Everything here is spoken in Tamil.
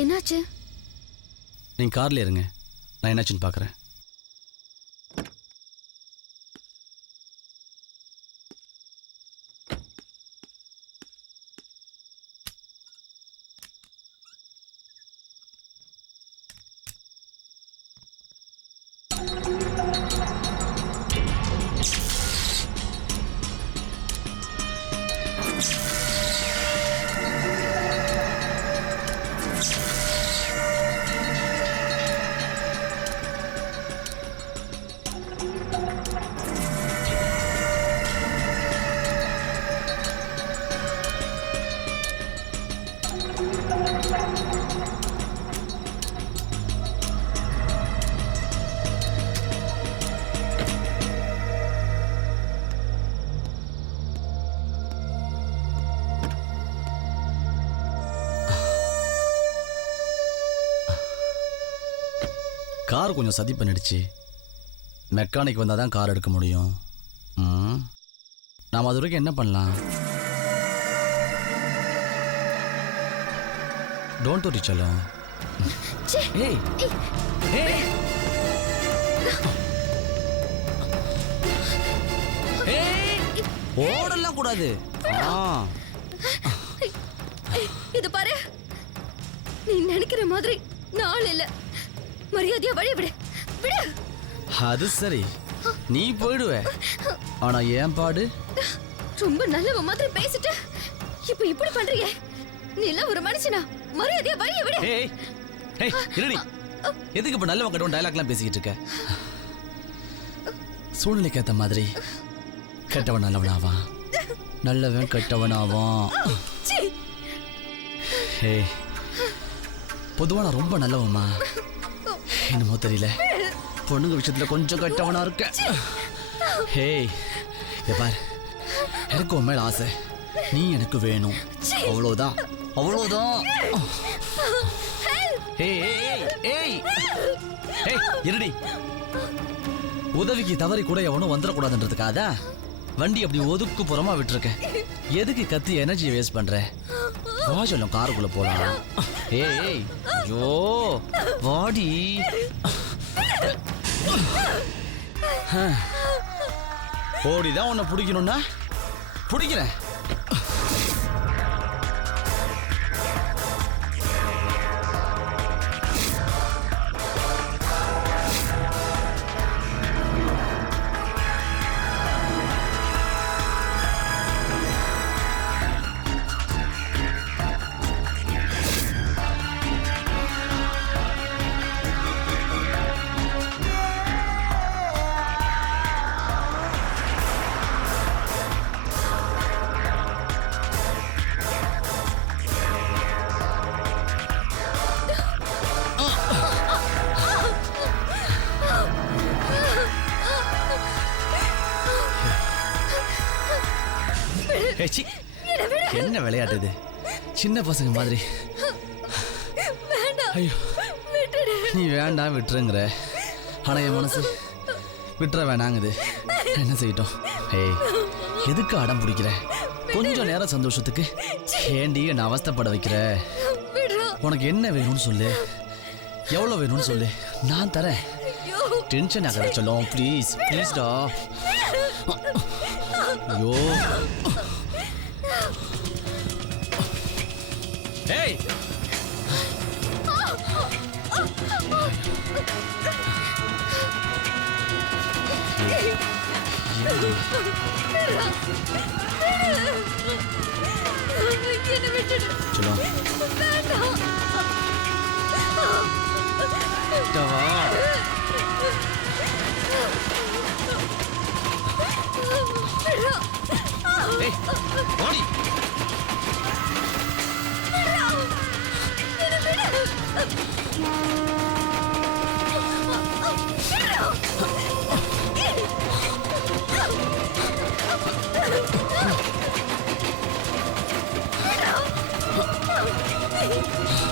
என்னாச்சு? நீங்க கார்ல இருங்க, நான் என்னாச்சுன்னு பாக்குறேன். கார் கொஞ்சம் சதி பண்ணிடுச்சு. மெக்கானிக் வந்தால் தான் கார் எடுக்க முடியும். நாம் அது வரைக்கும் என்ன பண்ணலாம்? டோன்ட் வரி செல்லம். ஏய் ஏய் ஏய், ஓடலாம் கூடாது. இது பாரு, நீ நினைக்கிற மாதிரி நாள் இல்ல. மரியாதையா வழி விடு விடு. அது சரி, நீ போயிடுவ. ஆனா ஏன் பாடு? ரொம்ப நல்லவ மாதிரி பேசிட்டு இப்ப இப்படி பண்றீங்க. நீ எல்லாம் ஒரு மனுஷனா? மரியாதையா வழி விடு. ஏய் ஏய் இருடி, எதுக்கு இப்ப நல்லவன் கட்டவன் டயலாக்லாம் பேசிக்கிட்டு இருக்க? சூழ்நிலைக்கு ஏத்த மாதிரி கெட்டவன் நல்லவனாவா, நல்லவன் கெட்டவனாவான். ஏய், பொதுவா நான் ரொம்ப நல்லவம்மா. என்னமோ தெரியல, பொண்ணுங்க விஷயத்துல கொஞ்சம் கெட்டவனா இருக்க. ஹேய் பார், எனக்கு உன் மேல ஆசை, நீ எனக்கு வேணும், அவ்வளவுதான் அவ்வளவுதான். இருடி, உதவிக்கு தவறி கூட எவனும் வந்துடக்கூடாதுன்றதுக்காக வண்டி அப்படி ஒதுக்கு புறமா விட்டுருக்க. எதுக்கு கத்தி எனர்ஜியை வேஸ்ட் பண்ற? வா சொல்லும், காருக்குள்ள போலாம். ஏய் ஐயோ வாடி. ஓடிதான் உன்னை பிடிக்கணும்னா பிடிக்கிறேன். என்ன விளையாட்டு இது? சின்ன பசங்க மாதிரி. ஐயோ, நீ வேண்டாம் விட்டுருங்கிற, ஆனா என் மனசு விட்டுற வேணாங்குது. என்ன செய்யட்டும்? ஏய், எதுக்கு அடம் பிடிக்கிற? கொஞ்சம் நேரம் சந்தோஷத்துக்கு ஏண்டி என்ன அவஸ்தைப்பட வைக்கிற? உனக்கு என்ன வேணும்னு சொல்லு, எவ்வளவு வேணும்னு சொல்லு, நான் தரேன். டென்ஷன் ஆகாத சொல்லும், ப்ளீஸ் ப்ளீஸ்டா. ஐயோ ஏய், என்ன விட்டுடு. வேண்டாம். ஏய் ஓடி. No!